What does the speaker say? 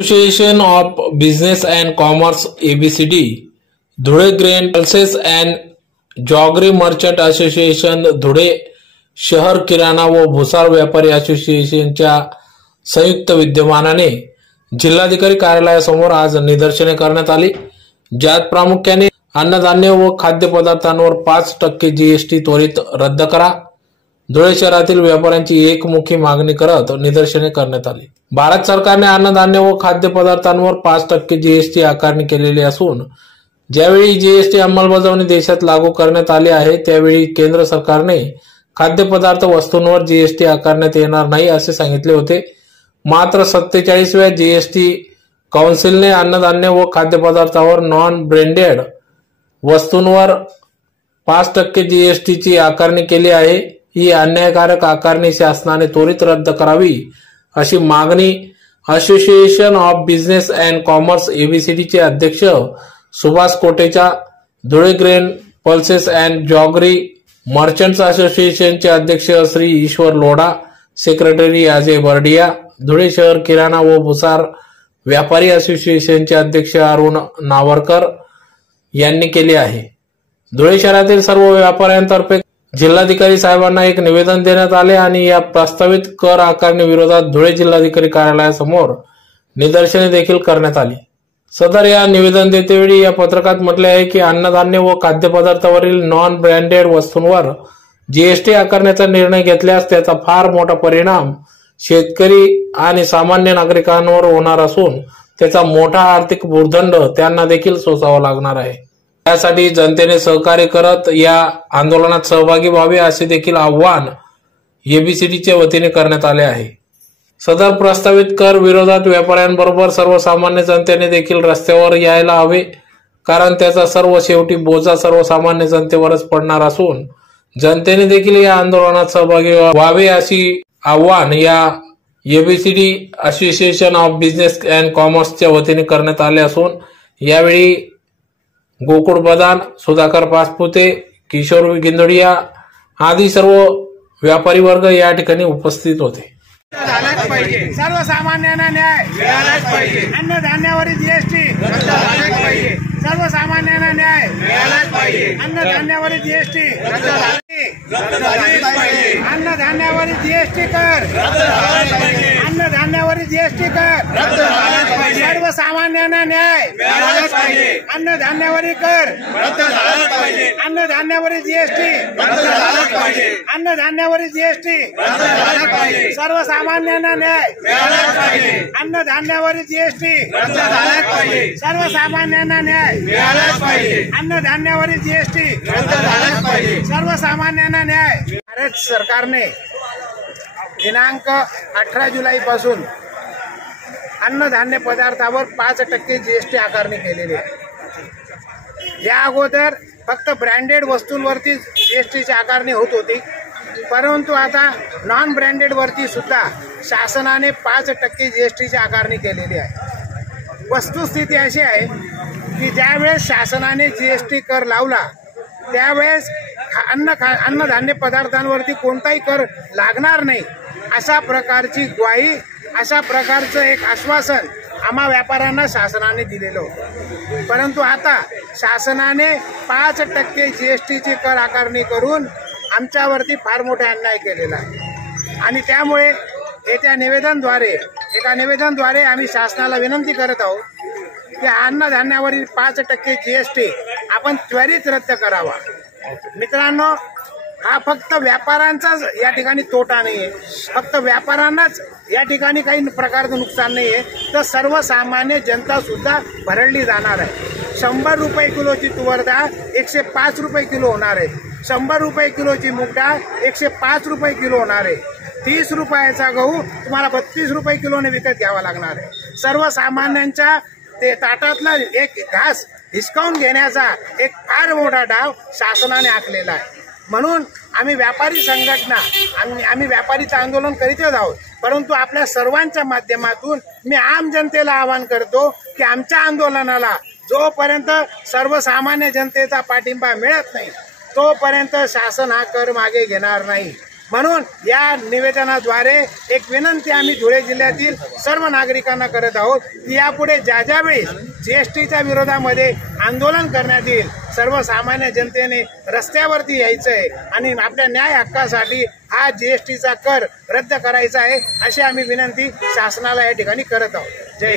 Association of Business and Commerce ABCD, Dhule grain pulses and jaggery merchant association, Dhule शहर किराणा व भुसार व्यापारी असोसिएशनच्या संयुक्त विद्यमानाने जिल्हाधिकारी कार्यालयासमोर आज निदर्शने करण्यात आली, ज्यात प्रामुख्याने अन्नधान्य व खाद्यपदार्थांवर 5% जीएसटी त्वरित रद्द करा, धुळे शहरातील व्यापाऱ्यांची एकमुखी मागणी करत निदर्शने करण्यात आली। भारत सरकारने अन्नधान्य व खाद्यपदार्थांवर 5% जीएसटी आकारणी केलेली असून ज्यावेळी जीएसटी अंमलबजावणी देशात लागू करण्यात आली आहे त्यावेळी केंद्र सरकारने खाद्यपदार्थ वस्तूंवर जीएसटी आकारण्यात येणार नाही असे सांगितले होते। मात्र 47व्या जीएसटी काउन्सिलने अन्नधान्य व खाद्यपदार्थावर नॉन ब्रँडेड वस्तूंवर 5% जीएसटीची आकारणी केली आहे। ही अन्यायकारक आकारणी शासनाने त्वरित रद्द करावी अशी मागणी association of business and commerce एबीसीडीचे अध्यक्ष Subhash Kotecha, Dhule grain pulses and jaggery merchants असोसिएशनचे अध्यक्ष श्री ईश्वर लोढा, सेक्रेटरी अजय बर्डिया, धुळे शहर किराणा व भुसार व्यापारी असोसिएशनचे अध्यक्ष अरुण नावरकर यांनी केली आहे। धुळे शहरातील सर्व व्यापाऱ्यांतर्फे जिल्हाधिकारी साहेबांना एक निवेदन देण्यात आले आणि या प्रस्तावित कर आकारणी विरोधात धुळे जिल्हाधिकारी कार्यालयासमोर निदर्शने देखील करण्यात आली। सदर या निवेदन देतेवेळी या पत्रकात म्हटले आहे की अन्नधान्य व खाद्यपदार्थावरील नॉन ब्रँडेड वस्तूंवर जीएसटी आकारण्याचा निर्णय घेतल्यास त्याचा फार मोठा परिणाम शेतकरी आणि सामान्य नागरिकांवर होणार असून त्याचा मोठा आर्थिक भूर्दंड त्यांना देखील सोसावा लागणार आहे। त्यासाठी जनतेने सहकार्य करत या आंदोलनात सहभागी व्हावे असे देखील आवाहन एबीसीडीच्या वतीने करण्यात आले आहे। सदर प्रस्तावित कर विरोधात व्यापाऱ्यांबरोबर सर्वसामान्य जनतेने देखील रस्त्यावर यायला हवे, कारण त्याचा सर्व शेवटी बोजा सर्वसामान्य जनतेवरच पडणार असून जनतेने देखील या आंदोलनात सहभागी व्हावे अशी आवाहन या ABCD association of business and कॉमर्सच्या वतीने करण्यात आले असून यावेळी गोकुळ बदान, सुधाकर पासपुते, किशोर गिंदोडिया आदी सर्व व्यापारी वर्ग या ठिकाणी उपस्थित होते। झालाच पाहिजे, सर्वसामान्यांना न्याय मिळालाच पाहिजे, अन्नधान्यावरील जीएसटी रद्द झालाच पाहिजे, सर्वसामान्यांना न्याय मिळालाच पाहिजे, अन्नधान्यावरील जीएसटी रद्द झालाच पाहिजे, अन्नधान्यावरील जीएसटी कर रद्द झालाच पाहिजे, अन्नधान्यावरील जीएसटी कर रद्द झालाच पाहिजे, सर्वसामान्यांना न्याय मिळालाच पाहिजे, अन्नधान्यावरील कर रद्द झालाच पाहिजे, अन्नधान्यावरील जीएसटी रद्द झालाच पाहिजे, अन्नधान्यावरील जीएसटी रद्द झालाच पाहिजे, सर्वसामान्यांना न्याय मिळालाच पाहिजे, अन्नधान्यावरील जीएसटी रद्द झालाच पाहिजे, सर्वसामान्यांना न्याय मिळालाच पाहिजे, अन्नधान्यावरील जीएसटी रद्द झालाच पाहिजे, सर्वसामान्यांना न्याय। भारत सरकारने दिनांक 18 जुलैपासून अन्नधान्य पदार्थावर 5% जीएसटी आकारणी केलेली आहे। या अगोदर फक्त ब्रँडेड वस्तूंवरती जीएसटीची आकारणी होत होती, परंतु आता नॉन ब्रँडेड वरती सुद्धा शासनाने 5% जीएसटीची आकारणी केलेली आहे। वस्तुस्थिती अशी आहे की ज्यावेळेस शासनाने जीएसटी कर लावला त्यावेळेस अन्नधान्य पदार्थांवरती कोणताही कर लागणार नाही अशा प्रकारची ग्वाही, अशा प्रकारचं एक आश्वासन आम्हा व्यापाऱ्यांना शासनाने दिलेलं होतं। परंतु आता शासनाने 5% जीएसटीची कर आकारणी करून आमच्यावरती फार मोठा अन्याय केलेला आहे आणि त्यामुळे एका निवेदनद्वारे आम्ही शासनाला विनंती करत आहोत की अन्नधान्यावरील 5% जीएसटी आपण त्वरित रद्द करावा। मित्रांनो, हा फक्त व्यापाऱ्यांचाच या ठिकाणी तोटा नाहीये, फक्त व्यापाऱ्यांनाच या ठिकाणी काही प्रकारचं नुकसान नाहीये, तर सर्वसामान्य जनता सुद्धा भरडली जाणार आहे। 100 रुपये किलोची तुवर डाळ 105 रुपये किलो होणार आहे, 100 रुपये किलोची मूग डाळ 105 रुपये किलो होणार आहे, 30 रुपयाचा गहू तुम्हाला 32 रुपये किलोने विकत घ्यावा लागणार आहे। सर्वसामान्यांच्या ते ताटातला एक घास हिसकावून घेण्याचा एक फार मोठा डाव शासनाने आखलेला आहे। म्हणून आम्ही व्यापारी संघटना आम्ही व्यापारीचं आंदोलन करीतच आहोत, परंतु आपल्या सर्वांच्या माध्यमातून मी आम जनतेला आवाहन करतो की आमच्या आंदोलनाला जोपर्यंत सर्वसामान्य जनतेचा पाठिंबा मिळत नाही तोपर्यंत शासन हा कर मागे घेणार नाही। म्हणून या निवेदनाद्वारे एक विनंती आम्ही धुळे जिल्ह्यातील सर्व नागरिकांना करत आहोत की यापुढे ज्या वेळेस जीएसटीच्या विरोधामध्ये आंदोलन करण्यात येईल सर्वसामान्य जनतेने रस्त्यावरती यायचं आहे आणि आपल्या न्याय हक्कासाठी हा जीएसटीचा कर रद्द करायचा आहे अशी आम्ही विनंती शासनाला या ठिकाणी करत आहोत. जय